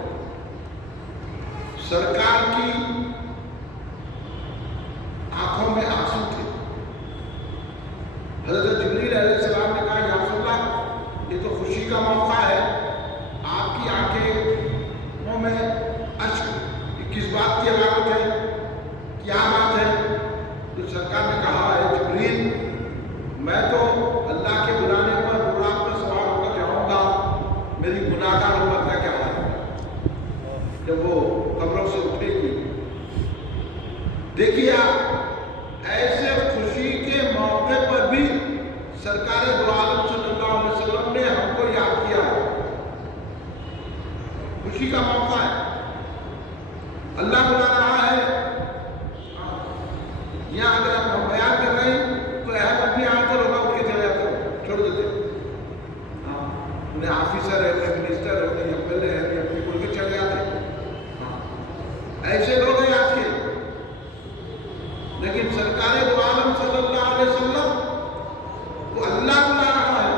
سرکار کی آنکھوں میں آنسو تھے۔ حضرت جبریل علیہ السلام نے کہا، یا رسول اللہ، یہ تو خوشی کا موقع ہے، آپ کی آنکھوں میں اشک، یہ کس بات کی علامت ہے، کیا بات ہے؟ تو سرکار نے کہا، اے جبریل، میں تو اللہ کے بلانے پر براق پر سوار ہو کر جاؤں گا، میری گناہگار امت کا کیا حال ہے جب وہ قبروں سے اٹھے گی؟ دیکھیے آپ، ایسے خوشی کے موقع پر بھی سرکار دو عالم صلی اللہ علیہ وسلم نے ہم کو یاد کیا ہے۔ خوشی کا موقع ہے، اللہ بلا رہا ہے۔ یہاں اگر ہم بیان کر رہے ہیں تو اہم آدمی آئے تو لوگ اٹھ کے چلے جاتے، چھوڑ دیتے، انہیں آفیسر ہے، انہیں منسٹر ہے، انہیں ایم ایل اے ہے، اپنی بول کے چلے جاتے۔ ایسے لوگ ہیں آج کے، لیکن سرکار دو عالم صلی اللہ علیہ وسلم کو اللہ بلا رہا ہے۔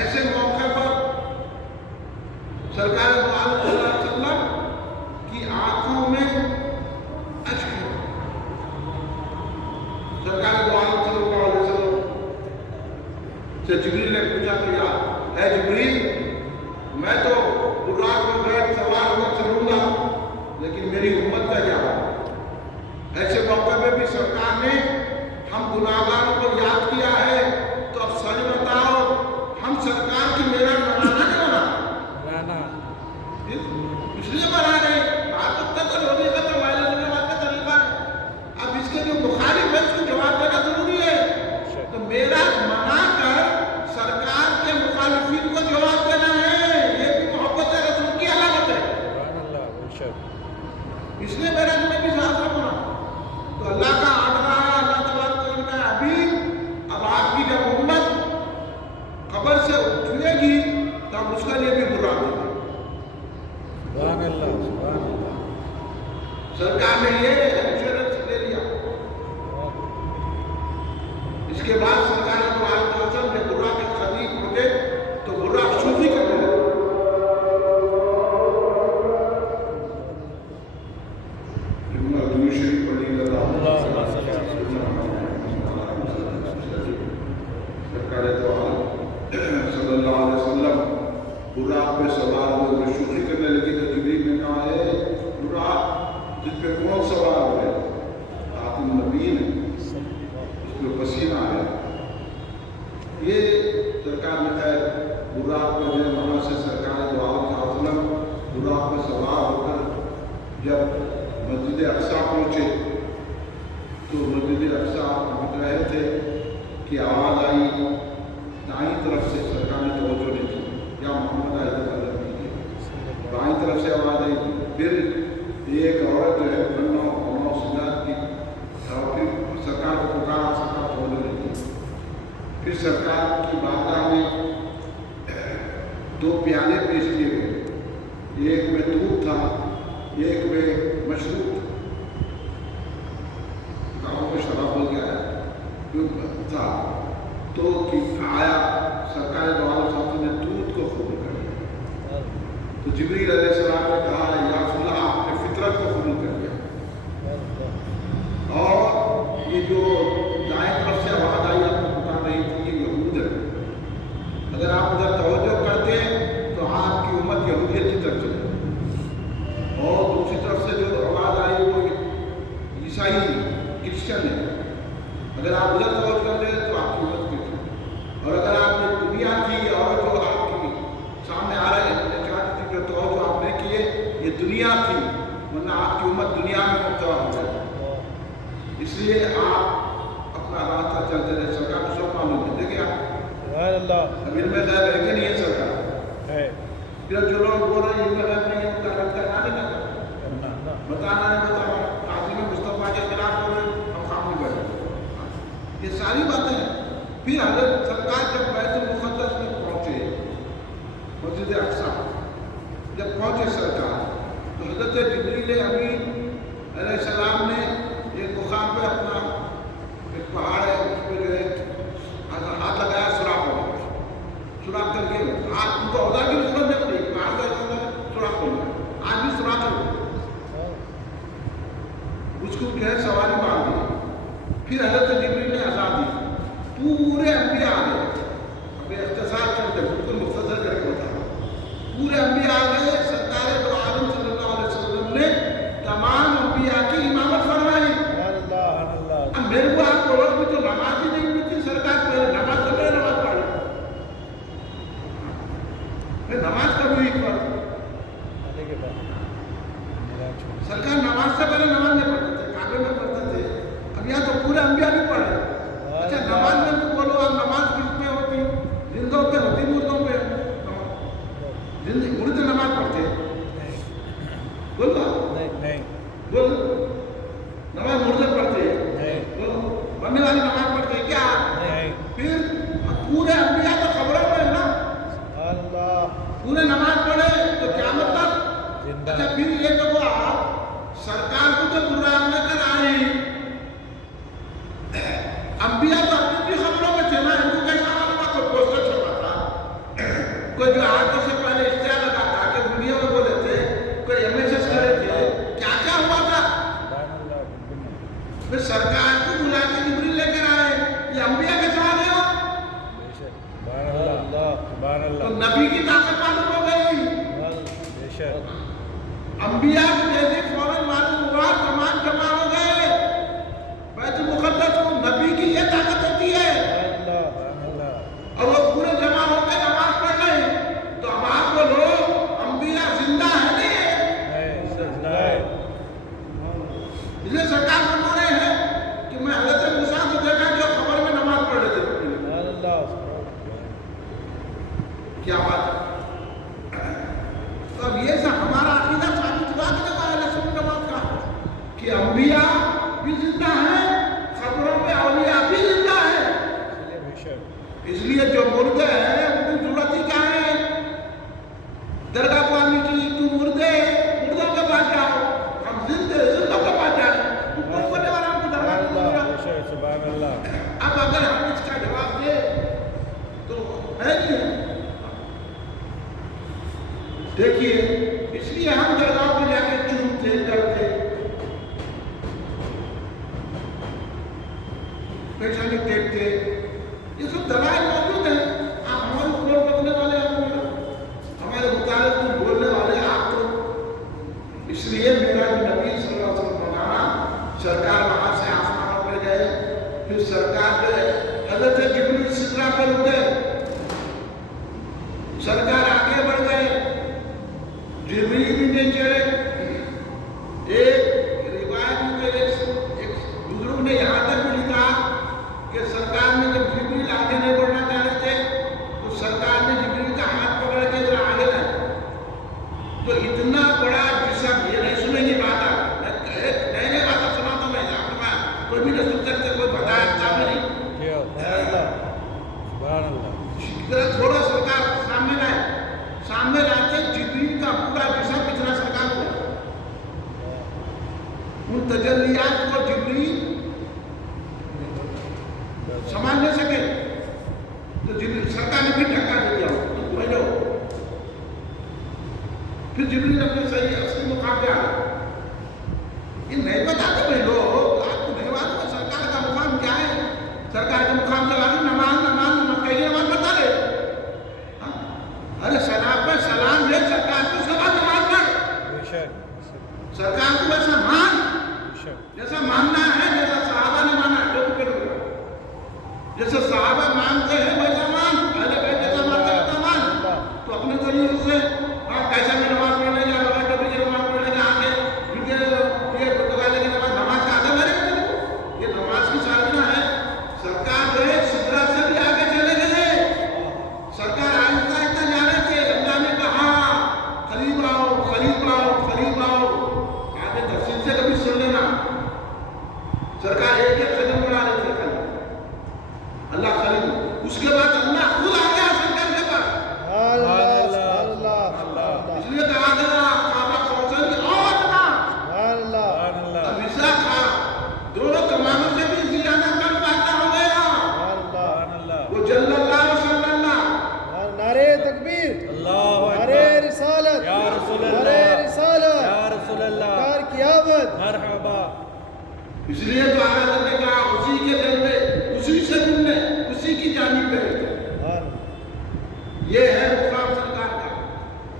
ایسے موقع پر سرکار دو عالم صلی اللہ علیہ وسلم کی آنکھوں میں اشک ہے۔ سرکار دو عالم صلی اللہ علیہ وسلم سے جبریل نے پوچھا تو یار، اے جبریل، میں تو براق پر بیٹھ سوار ہو کر چلوں گا، لیکن میری امت کا کیا ہے؟ سرکار نے یہ انشورنس لے لیا. اس کے بعد سرکار نے جب براق کے قریب پہنچے تو براق صوفی کرنے لگے. براق پہ سوار ہوئے شوخی کرنے لگی تو جبریل نے کہا ہے براق جس پہ کون سوار ہوئے؟ خاتم النبیین ہے، اس پہ پسینہ ہے. یہ سرکار نے خیر براق پہ جو وہاں سے سرکار دو عالم صلی اللہ علیہ وسلم براق پہ سوار ہو کر جب مسجد اقصی پہنچے تو مسجد اقصی پہنچ رہے تھے کہ آواز آئی دائیں طرف سے. سرکار نے توجہ نہیں کی یا محمد آئے بائیں طرف سے آواز آئی. پھر ایک عورت جو ہے سجاد کی پھر سرکار کو پکارا، سرکار توجہ نہیں کی. پھر سرکار کی بارگاہ میں 2 پیالے پیش کیے گئے، ایک میں دودھ تھا ایک میں مشروب شراب ہو گیا تھا. تو آیا سرکار دو عالم صاحب نے دودھ کو قبول کر لیا. تو جبریل علیہ السلام نے کہا یا رسول اللہ آپ نے فطرت کو قبول کر لیا. اور یہ جو دائیں طرف سے آواز آئی آپ کو بتا رہی تھی یہ یہود ہے، اگر آپ ادھر توجہ کرتے تو آپ کی امت یہودیت کی طرف چلے. اور دوسری طرف سے جو آواز آئی وہ عیسائی کرسچن ہے، اگر آپ ادھر توجہ کرتے تو آپ کی امت کرسچن. اور اگر آپ نے دنیا کی اور جو آپ کی سامنے آ رہے ہیں جو توجہ آپ نے کیے یہ دنیا تھی، ورنہ آپ کی امت دنیا میں مبتلا ہو جائے. اس لیے آپ اپنا راستہ چلتے رہے. سرکار کو سب معلوم ہے. دیکھیں آپ اب علم غیب ہے کہ نہیں ہے سرکار؟ پھر جو لوگ بول رہے ہیں علم غیب نہیں ہے ان کا رد کرنا نہیں کرنا، بتانا نہیں بتانا، عظیم مصطفیٰ کے خلاف بول رہے ہم خاموش بیٹھے. یہ ساری باتیں ہیں. پھر حضرت سرکار جب بیت المقدس میں پہنچے مسجد اقصی جب پہنچے سرکار تو حضرت جبریل امین علیہ السلام نے ایک مقام پہ اپنا ایک پہاڑ ہے اس پہ جو ہے ہاتھ لگایا، سوراخ ہو گیا. سوراخ کر کے ہاتھ ان کو عہدہ کی ضرورت نہیں پڑی، پہاڑ کا سوراخ ہو گیا. آج بھی سوراخ ہو گیا. اس کو جو ہے سواری مار دی. پھر حضرت جبریل نے آزاد دی. پورے انبیاء آ گئے. اب اختصار کرتے بالکل مختصر کر کے بتا. پورے انبیاء آ گئے. سرکار دو عالم صلی اللہ علیہ وسلم نے تمام انبیاء کی امامت فرمائی. اب میرے کو آپ کو بھی تو نماز ہی نہیں ہوئی تھی. سرکار پہلے نماز تو میں نماز پڑھی. میں نماز کبھی نہیں پڑھی. سرکار نماز سے پہلے نماز نہیں پڑھتے تھے، کعبے میں پڑھتے تھے. اب یہاں تو پورے انبیاء بھی پڑھ رہے. اچھا نماز میں تو بولو آپ نماز کس میں ہوتی؟ زندوں پہ ہوتی، مردوں پہ؟ مردے نماز پڑھتے بولو بول. نماز مردے پڑھتے بولو. مرنے والی نماز پڑھتے کیا؟ پھر پورے انبیاء تو خبروں میں ہے نا. پورے نماز پڑھے تو کیا مطلب؟ اچھا پھر یہ کہ وہ سرکار کو تو برا نہ کر آئی. انبیاء تو اپنی بھی خبروں میں تھے نا. ان کو کیسا معلوم تھا؟ کوئی پوسٹر چھپا تھا، کوئی جو آٹھ سے پہلے اشتہار لگا تھا کہ ویڈیو میں بولے تھے، کوئی MSS کرے تھے، کیا کیا ہوا تھا. پھر سرکار کو بلا کے جبریل لے کر آئے. یہ انبیاء کے ساتھ ہے تو نبی کی طاقت معلوم ہو گئی. انبیاء کو جیسے فوراً معلوم ہوا تمام جمع ہو گئے بیت المقدس کو. نبی کی یہ طاقت ہوتی ہے. اور وہ پورے جمع ہو کے نماز پڑھ رہے ہیں. تو اب آپ بولو انبیاء زندہ ہے نہیں؟ اس لیے سرکار فرما رہے ہیں کہ میں حضرت موسیٰ کو دیکھا جو خبر میں نماز پڑھ رہے تھے. کیا بات ہے. تو اب یہ سب ہمارا عقیدہ ثابت ہوا کہ اہل سنت جماعت کا کہ انبیاء بھی زندہ ہیں، خبروں میں اولیاء بھی زندہ ہیں. اس لیے جو مردے ہیں ان کی ضرورت ہی کیا ہے؟ درگاہ کو آنے کی. تو مردوں کے پاس جاؤ. ہم زندہ دیکھیے اس لیے ہم درگاہ پہ جا کے چومتے کرتے پیشانی ٹیکتے، یہ سب دلائل موجود ہیں. آپ ہمارے اوپر رکھنے والے ہمارے مطابق کچھ بولنے والے آپ کو. اس لیے میرا نبی صلی اللہ علیہ وسلم فرمایا سرکار وہاں سے آسمانوں پہ گئے، پھر سرکار جو ہے حضرت جبریل سدرہ پر اٹھے، سرکار آگے بڑھ گئے، جبریل بھی نہیں چڑھے. ایک روایت میں ایک بزرگ نے یہاں تک بھی لکھا کہ سرکار نے جب جبریل آگے نہیں بڑھنا چاہ رہے تھے تو سرکار نے جبریل کا ہاتھ پکڑ کے ذرا آگے لائے. تو اتنا بڑا جسم، یہ نہیں سنیں گے بات، آپ نئے نئے باتیں سناتا ہوں میں، آپ کا کوئی بھی نہیں سن سکتے، کوئی بتایا تھا بھی نہیں. تھوڑا سرکار سامنے لائے، سامنے لاتے جبریل کا پورا جسم اتنا سرکار ہوا. ان تجلیات کو جبریل سنبھال نہیں سکے تو سرکار نے بھی ڈھکا دے دیا. پھر جبریل اپنے صحیح اصلی مقام پہ آ گئے. یہ نہیں بتاتے بھائی لوگ، آپ کو نہیں معلوم سرکار کا مقام کیا ہے. سرکار کا مقام چلا گیا نماز نماز نماز کہیے نماز بتا دے. ارے سلام پہ سلام دے، سرکار کو سلام نماز پڑھ، سرکار کو ویسا مان جیسا ماننا ہے، جیسا صحابہ نے مانا. جیسے صحابہ مانتے ہیں ویسا مان، پہلے پہلے جیسا مانتا ویسا مان. تو اپنے طریقے سے کیسا میں نماز پڑھنے جا رہا ہے، کبھی کی نماز پڑھنے جا آگے یہ بتانے کی نماز کا آگے بڑھے. یہ نماز کی سالگرہ ہے. سرکار جو ہے سدرہ سے بھی آگے چلے گئے. سرکار آہستہ آہستہ جا رہے تھے. اللہ نے کہا قریب آؤ قریب آؤ قریب آؤ. آگے تفصیل سے کبھی سن لینا. سرکار ایک ایک قدم بڑھا رہے تھے، اللہ قریب. اس کے بعد اللہ خود آ گیا سرکار کے پاس. اس لیے کہا گیا کعبہ کوثر کی اور نا اب عیسیٰ تھا، دونوں کمانوں سے بھی زیادہ کم پیدا ہو گیا. وہ جل اللہ و صلی اللہ. نعرے تکبیر، نعرے رسالت، نعرے رسالت، یا رسول اللہ، کار قیامت، مرحبا. اس لیے تو آگے نے کہا اسی کے دل میں اسی سے ملنے اسی کی جانب پہ. یہ ہے مقام سرکار کا.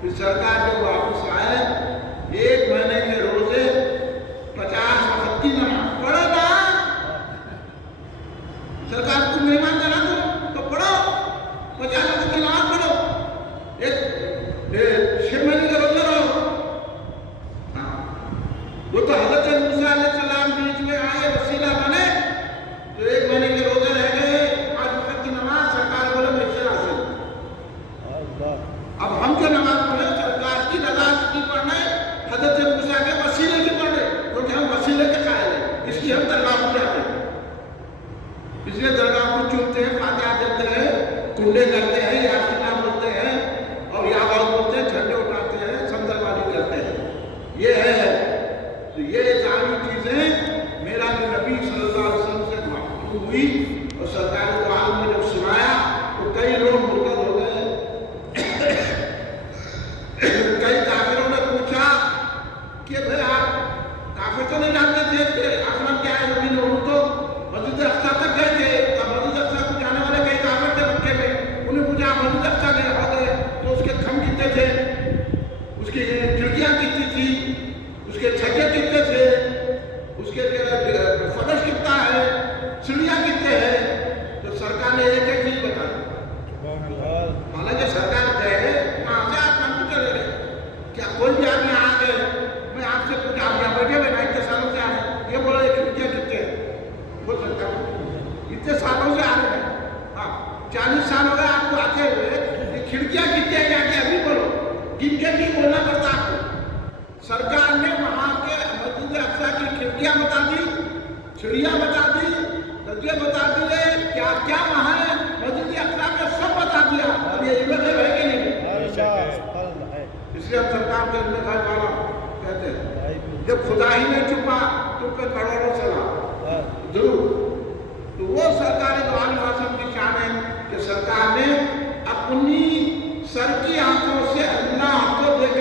پھر سرکار جب واپس آئے، ایک مہینے کے روزے، 50 وقت کی نماز پڑھو نا. سرکار کو مہمان جانا تو پڑھو، 50 وقت کی نماز پڑھو. ایک 6 مہینے کے روزے رہو. وہ تو حضرت موسیٰ علیہ السلام بیچ میں آئے، وسیلہ بنے، تو 1 مہینے کے روزے رہ گئے. 5 وقت کی نماز سرکار بولے میں سے حاصل. اب ہم جو نماز پڑھیں سرکار کی رضا کی پڑھنے، حضرت موسیٰ کے وسیلے کی پڑھنے، کیونکہ ہم وسیلے کے قائل ہیں. اس لیے ہم درگاہ کو جاتے ہیں، اس لیے درگاہ کو چومتے ہیں، فاتحہ دیتے ہیں، کنڈے کرتے ہیں، یا سنا بولتے ہیں اور یا غور بولتے ہیں، جھنڈے اٹھاتے ہیں، سندر بازی کرتے ہیں. یہ ہے. تو یہ ساری چیزیں میرا جو نبی صلی اللہ علیہ وسلم سے معلوم ہوئی اور سرکار کو عالم نے جب سنایا تو کئی لوگ مرتد ہو گئے. کئی کافروں نے پوچھا کہ بھئی آپ کافر تو نہیں جانتے تھے کہ آسمان کیا ہے زمین میں؟ تو مسجد اقصیٰ تک گئے تھے. اب مسجد اقصیٰ کو جانے والے کئی کافر تھے مکے میں. انہیں پوچھا مسجد اقصیٰ گئے ہو گئے تو اس کے کھم کتنے تھے، اس کی کھڑکیاں کتنی تھی، اس کے چھکے کتنے تھے، اس کے فرش کتنا ہے، سیڑھیاں کتنے ہیں. تو سرکار نے ایک ایک چیز بتا دی. حالانکہ سرکار گئے وہاں سے آسمان کو چلے گئے. کیا کوئی بھی آدمی آ گئے، میں آپ سے پوچھا آپ یہاں بیٹھے ہوئے نا اتنے سالوں سے آ رہے ہیں، یہ بولا یہ کھڑکیاں کتنے ہیں؟ بول سکتا ہوں اتنے سالوں سے آ رہے ہیں. ہاں 40 سال ہو گئے آپ کو آتے ہوئے. یہ کھڑکیاں کتنے ہیں جا کے ابھی بولو، گن کے نہیں بولنا پڑتا آپ کو. سرکار نے وہاں کے مسجد اقصیٰ کی کھڑکیاں بتا دی، سیڑھیاں بتا دی، درجے بتا دیے، کیا کیا وہاں ہے مسجد اقصیٰ میں سب بتا دیا. اب یہ علم ہے کہ نہیں؟ اس لیے ہم سرکار کے علم غیب والا کہتے ہیں. جب خدا ہی نے چھپا تو پہ کروڑوں سلا ضرور. تو وہ سرکار دو عالم واسم کی شان ہے کہ سرکار نے اپنی سر کی آنکھوں سے اللہ کو دیکھ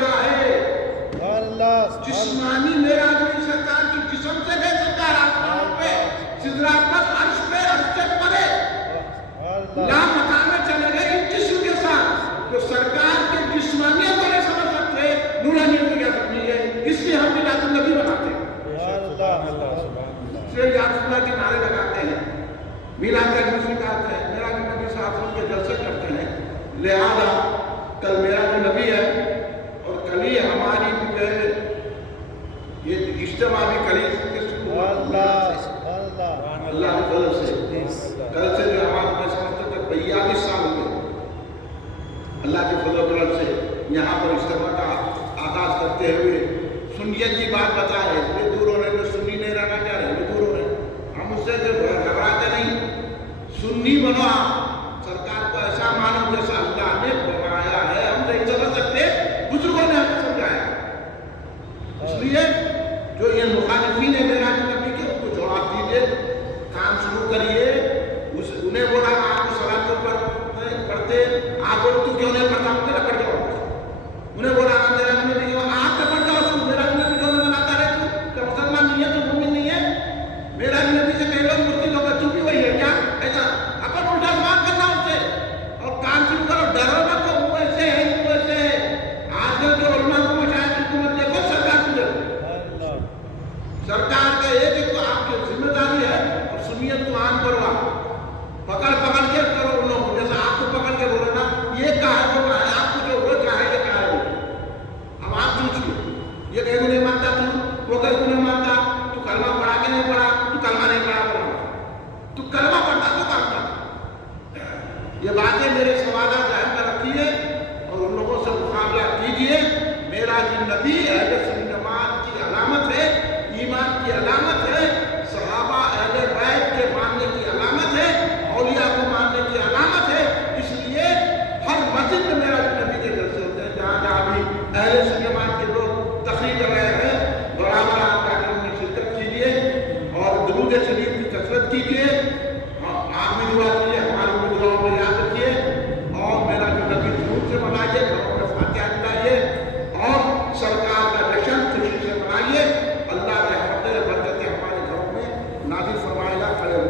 میلاد کا جلوس نکالتے ہیں، میرا جو نبی صلی اللہ علیہ وسلم کے جلسے کرتے ہیں. لہذا کل میرا جو نبی ہے اور کل ہی ہماری جو ہے یہ اجتماع بھی کل اللہ کی فضل سے کل سے جو ہمارے میں سمجھتے تک 42 سال ہوئے اللہ کے فضل و کرم سے یہاں پر اجتماع کا آغاز کرتے ہوئے سنیت کی بات بتائے. یہ دور ہو رہے جو سنی نہیں رہنا چاہ رہے وہ دور ہو رہے. ہم اس سے جو گھبراتے نہیں، سنی بنو آپ، سرکار کو ایسا مانو جیسا اللہ نے بنایا ہے. ہم نہیں سمجھ سکتے، بزرگوں نے ہمیں سمجھایا. اس لیے جو یہ مخالفین ہے میرا نبی کے ان کو جواب دیجیے، کام شروع کریے. انہیں بولا آپ کو سلام تو پڑھتے، آپ بولو تو کیوں نہیں پڑھتا، مجھے پڑھ جاؤ. انہیں بولا میرا نبی کیوں آپ تو پڑھ جاؤ، میرا نبی کیوں نہیں بناتا رہے تو کیا مسلمان نہیں ہے تو مومن نہیں ہے؟ میرا نبی سے کئی لوگ مرتی لوگ تو بھی وہی ہے کیا؟ ایسا اپن الٹا سوال کرنا ان سے اور کام شروع کرو. ڈرو نہ کہ وہ ایسے ہے وہ ایسے ہے. آج کل جو علماء کو مشاہد حکومت دیکھو سرکار کو سرکار کا ایک آپ کی ذمہ داری ہے اور سنیت کو عام کرو. آپ پکڑ کے کرو ان لوگوں جیسا آپ کو پکڑ کے بولے نا یہ کہا ہے وہ کہا ہے، آپ کو جو وہ کہا ہے یہ کہا ہے وہ. اب آپ سوچیے، یہ کہیں کو نہیں مانتا تو وہ کہیں کو نہیں مانتا. تو کلمہ پڑھا کے نہیں پڑھا، تو کلمہ نہیں پڑھا بولا، تو کلمہ پڑھتا تو کام کرتا. یہ باتیں میرے سوالات ذہن میں رکھیے اور ان لوگوں سے مقابلہ کیجیے. میرا جو نبی اہل سنت جماعت کی علامت ہے، ایمان کی علامت ہے، صحابہ اہل بیت کے ماننے کی علامت ہے، اولیاء کو ماننے کی علامت ہے. اس لیے ہر مسجد میں میرا جو نبی کے جلسے ہوتے ہیں، جہاں جہاں بھی اہل سنت جماعت کے لوگ تقریر کر رہے ہیں، برابر آپ کا ان میں شرکت کیجیے اور درود شریف کی کثرت کیجیے. آپ بھی دعا کیجیے، ہماری بھی دعاؤں میں یاد رکھیے اور میرا جو نبی جھوٹ سے منائیے، گھروں میں فاتحہ دلائیے اور سرکار کا جشن خوشی سے منائیے. اللہ کے رحمت برکت ہمارے گھروں میں نازل فرمائے گا. کھڑے ہو